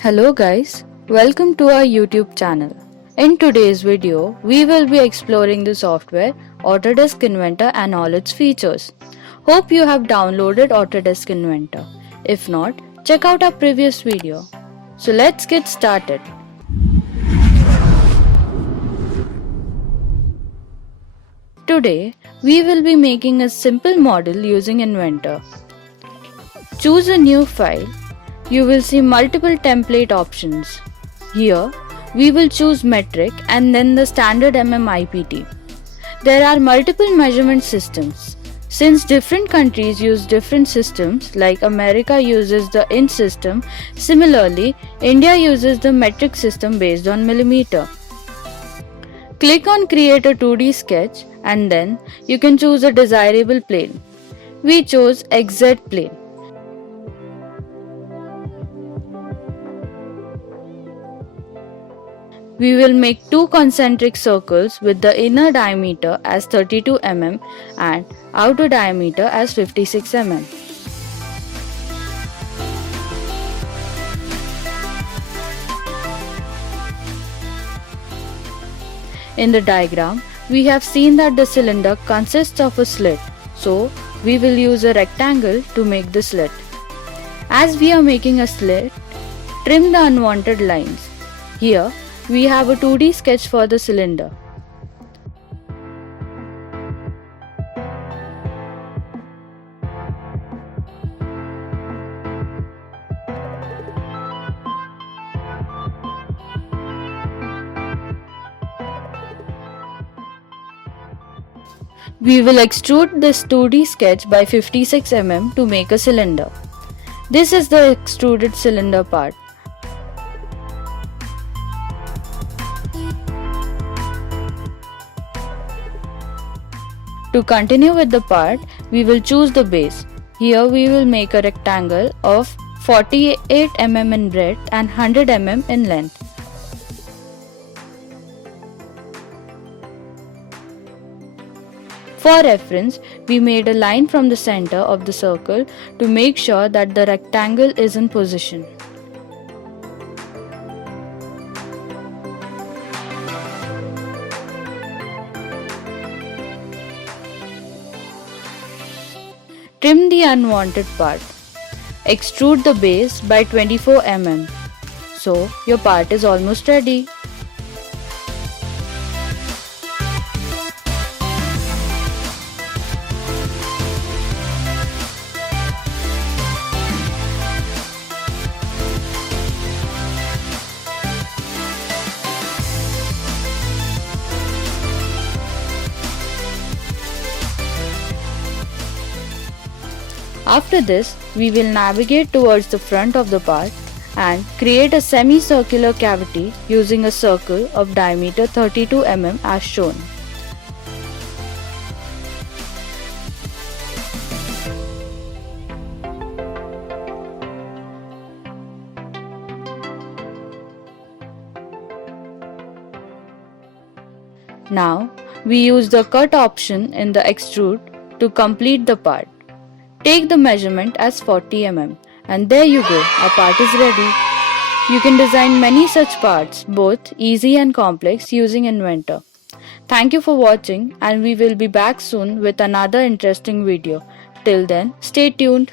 Hello guys, welcome to our YouTube channel. In today's video, we will be exploring the software Autodesk Inventor and all its features. Hope you have downloaded Autodesk Inventor. If not, check out our previous video. So let's get started. Today, we will be making a simple model using Inventor. Choose a new file. You will see multiple template options. Here, we will choose metric and then the standard IPT. There are multiple measurement systems. Since different countries use different systems, like America uses the inch system, similarly, India uses the metric system based on millimeter. Click on Create a 2D sketch and then you can choose a desirable plane. We chose XZ plane. We will make two concentric circles with the inner diameter as 32 mm and outer diameter as 56 mm. In the diagram, we have seen that the cylinder consists of a slit, so we will use a rectangle to make the slit. As we are making a slit, trim the unwanted lines. Here, we have a 2D sketch for the cylinder. We will extrude this 2D sketch by 56 mm to make a cylinder. This is the extruded cylinder part. To continue with the part, we will choose the base. Here we will make a rectangle of 48 mm in breadth and 100 mm in length. For reference, we made a line from the center of the circle to make sure that the rectangle is in position. Trim the unwanted part. Extrude the base by 24 mm. So, your part is almost ready. After this, we will navigate towards the front of the part and create a semicircular cavity using a circle of diameter 32 mm as shown. Now, we use the cut option in the extrude to complete the part. Take the measurement as 40 mm and there you go, our part is ready. You can design many such parts, both easy and complex, using Inventor. Thank you for watching and we will be back soon with another interesting video. Till then, stay tuned.